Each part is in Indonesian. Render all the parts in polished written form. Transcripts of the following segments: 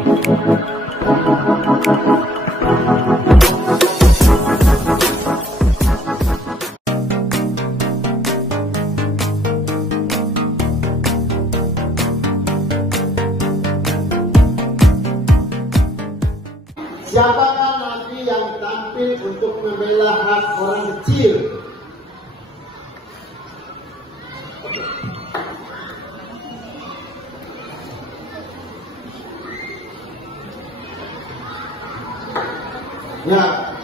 Siapakah nabi yang tampil untuk membela hak orang kecil? Ya,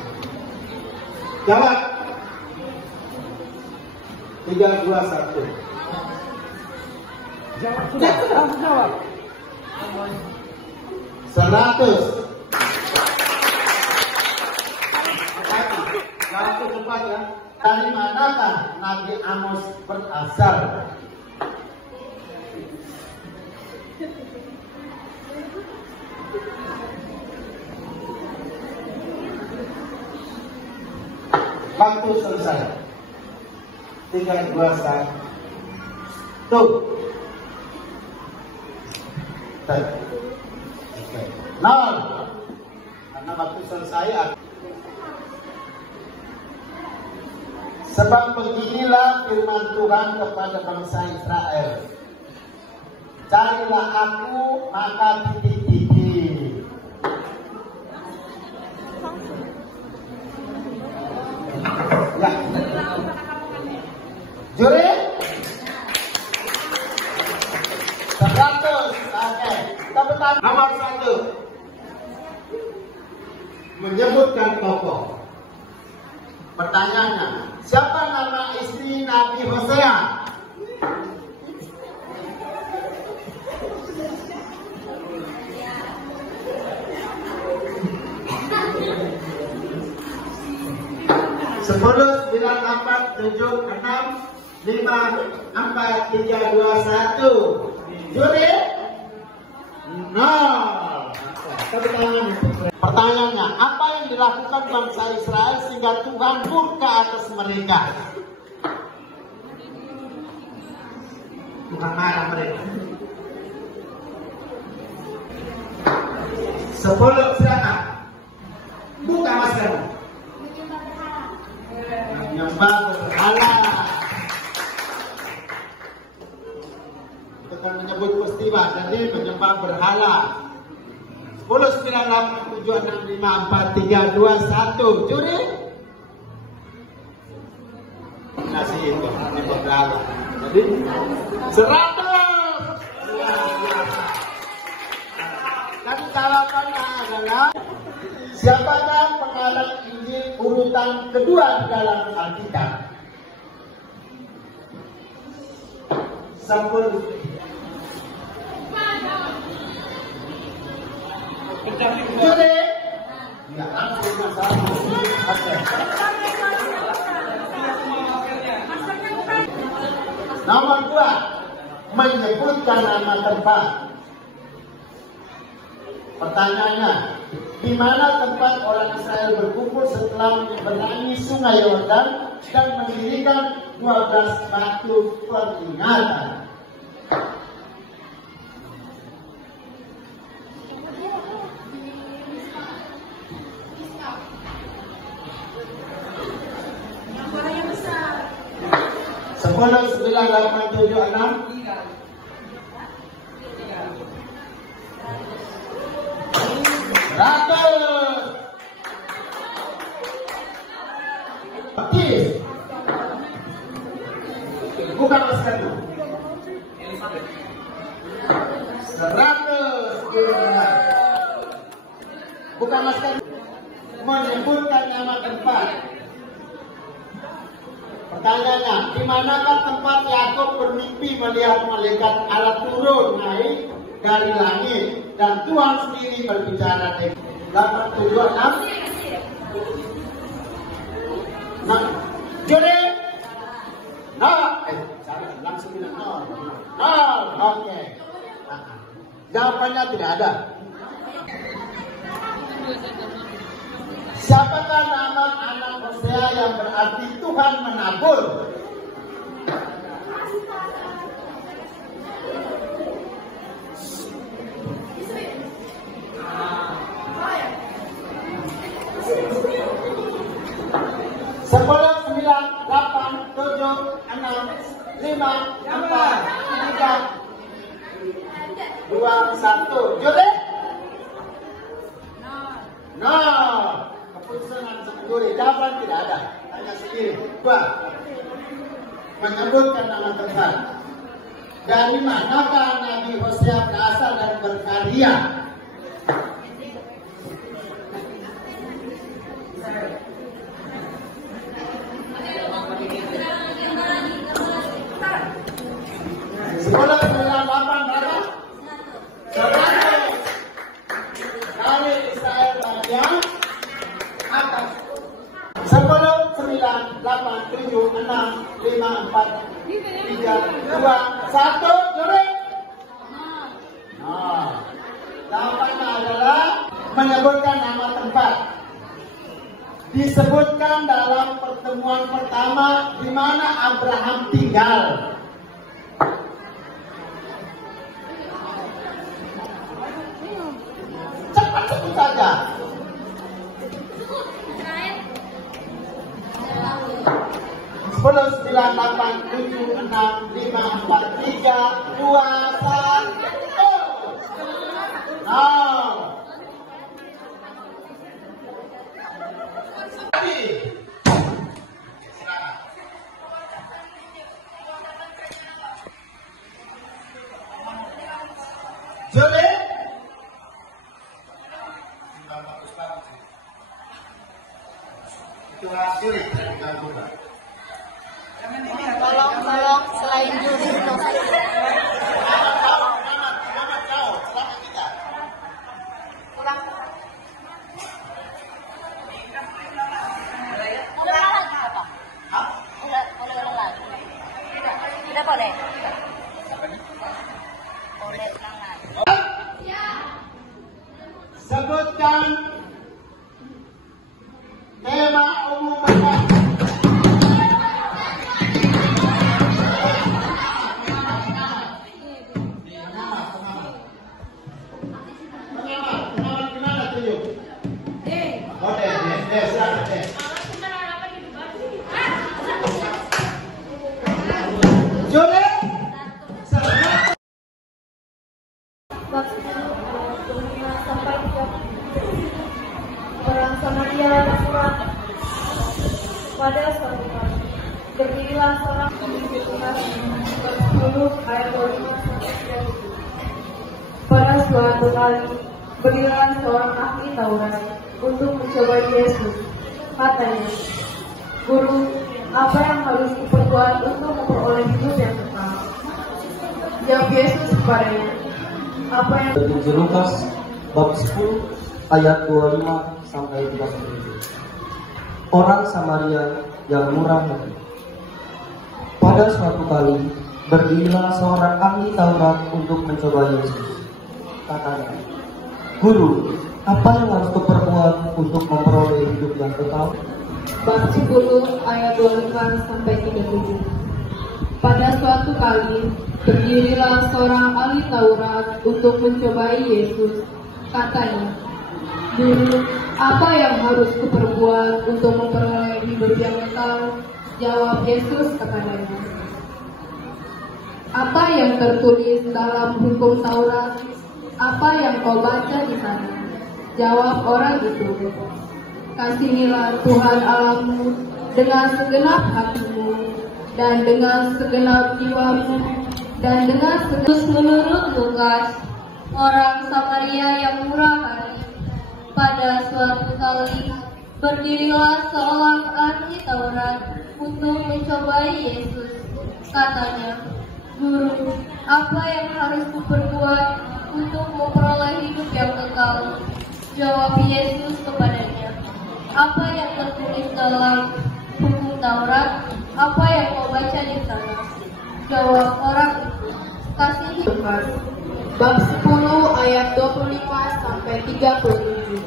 jawab. 3, 2, 1. Jawab. 100. Satu tempat ya. Dari manakah Nabi Amos berasal? Waktu selesai. 3, 2, 1. Tuh. Oke. 0. Karena waktu selesai. Sebab beginilah firman Tuhan kepada bangsa Israel. Carilah aku, maka titik-titik. Ya. Juri? 100. Oke. Tepuk tangan. Nomor 1. Menyebutkan tokoh. Pertanyaannya, siapa nama istri Nabi Hosea? Sepuluh, 9, 8, 7, 6, 5, 4, 3, 2, 1. Juri? 0. Pertanyaannya, apa yang dilakukan bangsa Israel sehingga Tuhan murka atas mereka? Bukan marah mereka. 10, silakan. Buka masker. Menyembah berhala. Itu kan menyebut peristiwa, jadi menyembah berhala. 10, 9, 8, 7, 6, 5, 4, 3, 2, 1. Juri? Nasi itu, ini berhala. Jadi 100. Dan jawabannya adalah, siapakah pengarang Injil urutan kedua di dalam Alkitab? 10. Juri? Ya, langsung masalah. Oke. Nomor 2, menyebutkan nama tempat. Pertanyaannya, di mana tempat orang Israel berkumpul setelah menyeberangi Sungai Yordan dan mendirikan 12 batu peringatan? Sepuluh, 9, 8, 7, 6. Bukan masker. 100. Bukan masker. Menyebutkan nama tempat. Pertanyaannya, di manakah tempat Yakub bermimpi melihat malaikat Allah turun naik dari langit dan Tuhan sendiri berbicara dengan 8, 7, 6. Nah, jadi langsung bilang 0. Oke. Jawabannya tidak ada. Siapakah nama anak Hosea yang berarti Tuhan menabur? 5, 4, 3, 2, 1. Juri? No. Keputusan sang juri. Jawaban tidak ada. Tanya sendiri. 2. Menyebutkan nama Tuhan. Dari manakah Nabi Hosea berasal dan berkarya? Sekolah 98 berapa? 100. Dari Israel bagian atas. 10, 9, 8, 7, 6, 5, 4, 3, 2, 1. Juri? Nah, jawabannya adalah menyebutkan nama tempat. Disebutkan dalam pertemuan pertama di mana Abraham tinggal. Cepat sebut saja. 10, 9, 8, 7, 6, 5, 4, 3, 2, 1. Now. Juri? Itu juri digabungkan. Tolong selain juri dong. Selamat jauh, selamat kita. Ulang lagi apa? Hah? Ulang lagi. Tidak boleh. Boleh ulang lagi. Sebutkan tema umum debat. Pengamat gimana tunjuk? Oh, silakan. Juri? Bab 5 sampai 30. Orang Samaria bersurat pada suatu kali. Berdirilah seorang pemimpin umat 10 ayat 25 sampai 30. Pada suatu kali berdirilah seorang ahli Taurat untuk mencobai Yesus. Katanya, Guru, apa yang harus kuperbuat untuk memperoleh hidup yang kekal? Jawab Yesus kepadanya, apa yang Injil Lukas bab 10 ayat 25 sampai 37. Orang Samaria yang murah hati. Pada suatu kali berdirilah seorang ahli Taurat untuk mencoba Yesus. Katanya, Guru, apa yang harus kuperbuat untuk memperoleh hidup yang kekal? Bab 10 ayat 25 sampai 37. Pada suatu kali berdirilah seorang ahli Taurat untuk mencobai Yesus. Katanya, Guru, apa yang harus kuperbuat untuk memperoleh hidup yang kekal? Jawab Yesus kepadanya, apa yang tertulis dalam hukum Taurat? Apa yang kau baca di sana? Jawab orang itu, kasihilah Tuhan Allahmu dengan segenap hatimu dan dengan segenap jiwamu dan dengan Menurut Lukas, orang Samaria yang murah hati, pada suatu kali berdirilah seorang ahli Taurat untuk mencobai Yesus. Katanya, Guru, apa yang harus kuperbuat untuk memperoleh hidup yang kekal? Jawab Yesus kepadanya, apa yang tertulis dalam hukum Taurat? Apa yang kau baca di sana? Jawab orang itu, kasihi Lukas. Bab 10 ayat 25 sampai 37.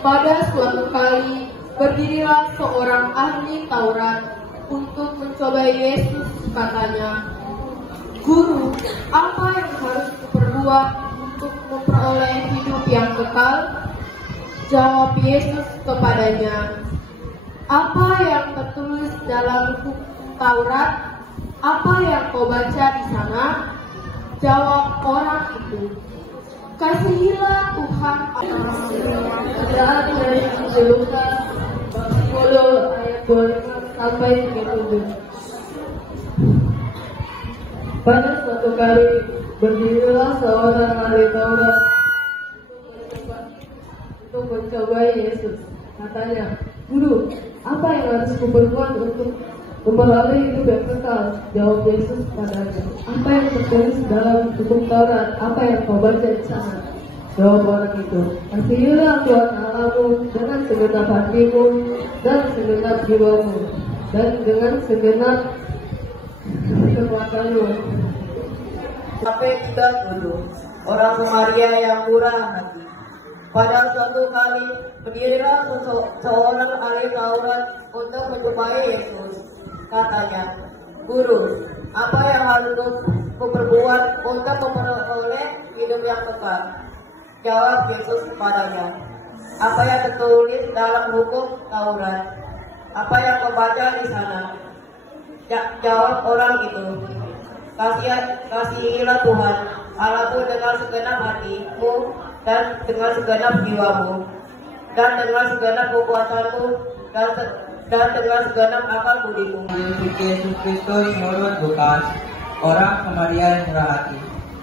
Pada suatu kali berdirilah seorang ahli Taurat untuk mencobai Yesus. Katanya, Guru, apa yang harus kuperbuat untuk memperoleh hidup yang kekal? Jawab Yesus kepadanya, apa yang tertulis dalam hukum Taurat? apa yang kau baca di sana? Jawab orang itu, kasihilah Tuhan Allah. Dari Lukas 10 ayat 25 sampai 37. Pada suatu kali berdirilah seorang ahli Taurat untuk mencobai Yesus. Katanya, Guru, apa yang harus kuperbuat untuk memperoleh hidup yang kekal? Jawab Yesus padanya, apa yang tertulis dalam hukum Taurat? Apa yang kau baca di sana? Jawab orang itu, kasihilah Tuhan Allahmu dengan segenap hatimu dan segenap jiwamu dan dengan segenap kekuatanmu. Sampai 30, orang Samaria yang murah hati. Pada suatu kali berdirilah seorang ahli Taurat untuk menjumpai Yesus. Katanya, Guru, apa yang harus kuperbuat untuk memperoleh hidup yang kekal? Jawab Yesus kepadanya, apa yang tertulis dalam hukum Taurat? Apa yang kau baca di sana? Jawab orang itu, kasihilah Tuhan Allahmu dengan segenap hatimu dan dengan segenap jiwamu dan dengan segenap kekuatanmu dan dengan segenap akal budimu. Yesus Kristus menurut Lukas, orang Samaria yang murah hati.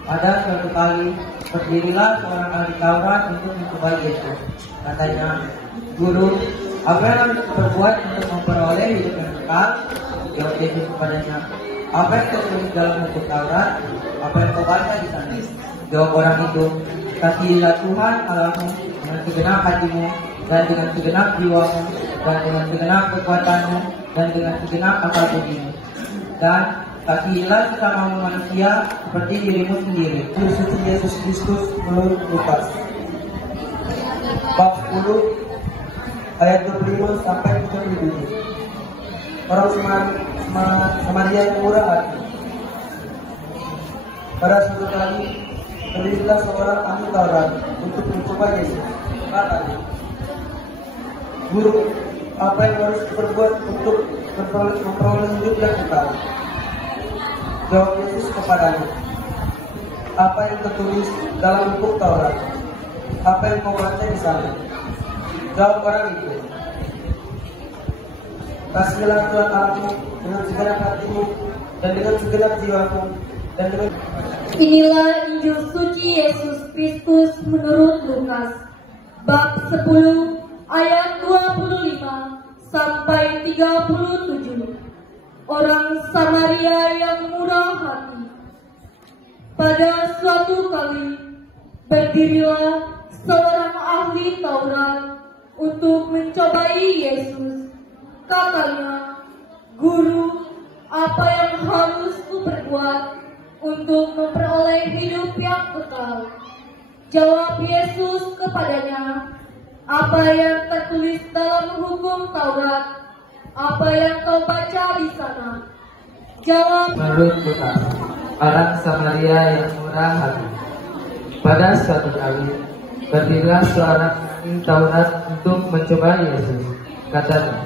Pada suatu kali berdirilah seorang ahli Taurat untuk mencobai Yesus. Katanya, Guru, apa yang harus berbuat untuk memperoleh hidup yang kekal? Jawab Yesus kepadanya, apa yang tertulis dalam hukum Taurat? Apa yang kau baca di sana? Jawab orang itu, kasihilah Tuhan Allahmu dengan segenap hatimu dan dengan segenap jiwamu dan dengan segenap kekuatanmu dan dengan segenap akal budimu, dan kasihilah sesamamu manusia seperti dirimu sendiri. Yesus Kristus menurut Lukas bab 10 ayat 25 sampai 37. Orang Samaria yang murah hati. Pada suatu kali berdirilah seorang ahli Taurat untuk mencoba Yesus. Katanya, Guru, apa yang harus diperbuat untuk memperoleh hidup yang kekal? Jawab Yesus kepadanya, apa yang tertulis dalam hukum Taurat? Apa yang kau baca di sana? Jawab orang itu, kasihilah Tuhan Allahmu dengan segenap hatimu dan dengan segenap jiwamu dan dengan... Inilah Injil suci Yesus Kristus menurut Lukas bab 10 ayat 25 sampai 37. Orang Samaria yang murah hati. Pada suatu kali berdirilah seorang ahli Taurat untuk mencobai Yesus. Katanya, Guru, apa yang harus kuperbuat untuk memperoleh hidup yang kekal? Jawab Yesus kepadanya, apa yang tertulis dalam hukum Taurat? Apa yang kau baca di sana? Jawab Menurut Lukas, orang Samaria yang murah hati. Pada suatu kali berdirilah seorang ahli Taurat untuk mencoba Yesus. Katanya,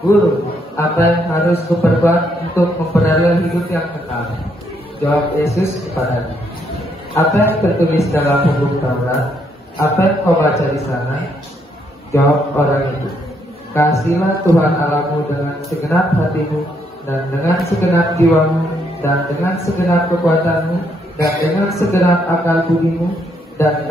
Guru, apa yang harus kuperbuat untuk memperoleh hidup yang kekal? Jawab Yesus kepadanya, apa yang tertulis dalam hukum Taurat? Apa yang kau baca di sana? Jawab orang itu, kasihilah Tuhan Allahmu dengan segenap hatimu dan dengan segenap jiwamu dan dengan segenap kekuatanmu dan dengan segenap akal budimu dan